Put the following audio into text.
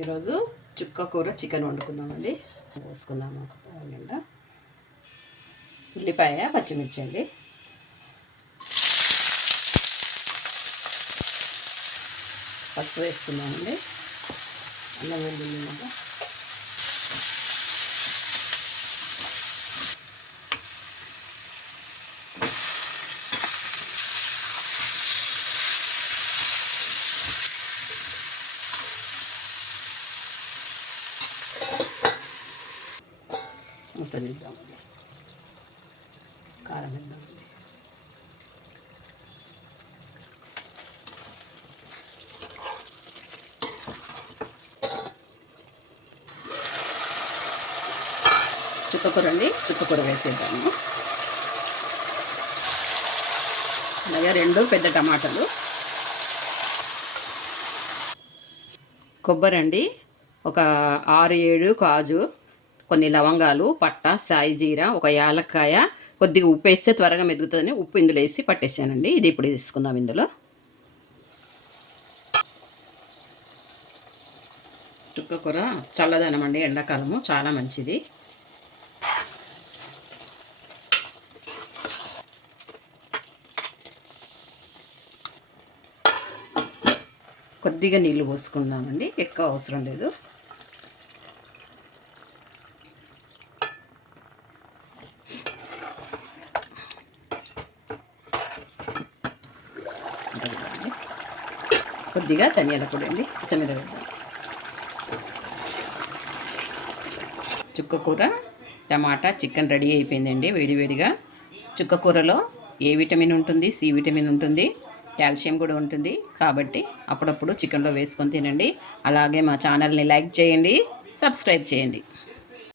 ఈరోజు చుక్క కూర చికెన్ వండుకుందామండి. పోసుకుందాము నిండా ఉల్లిపాయ పచ్చిమిర్చి అండి. పసుపు వేసుకుందామండి. అల్లం వెల్లుల్లి ముద్ద, ముద్ద ఇద్దామండి. కారం ఇద్దామండి. చుక్కకూర అండి, చుక్కకూర వేసేద్దాము. అలాగే 2 పెద్ద టమాటాలు, కొబ్బరి అండి, ఒక 6-7 కాజు, కొన్ని లవంగాలు, పట్ట, సాయి జీరా, ఒక యాలక్కాయ, కొద్దిగా ఉప్పు వేస్తే త్వరగా మెదుగుతుందని ఉప్పు ఇందులో వేసి పట్టేసానండి. ఇది ఇప్పుడు తీసుకుందాం. ఇందులో చుక్కకూర చల్లదనం అండి, ఎండాకాలము చాలా మంచిది. కొద్దిగా నీళ్ళు పోసుకుందామండి, ఎక్కువ అవసరం లేదు. కొద్దిగా ధనియాల పొడి అండి, కొత్తిమీర వేద్దాం. చుక్కకూర టమాటా చికెన్ రెడీ అయిపోయిందండి. వేడివేడిగా చుక్కకూరలో ఏ విటమిన్ ఉంటుంది, సి విటమిన్ ఉంటుంది, కాల్షియం కూడా ఉంటుంది. కాబట్టి అప్పుడప్పుడు చికెన్లో వేసుకొని తినండి. అలాగే మా ఛానల్ని లైక్ చేయండి, సబ్స్క్రైబ్ చేయండి.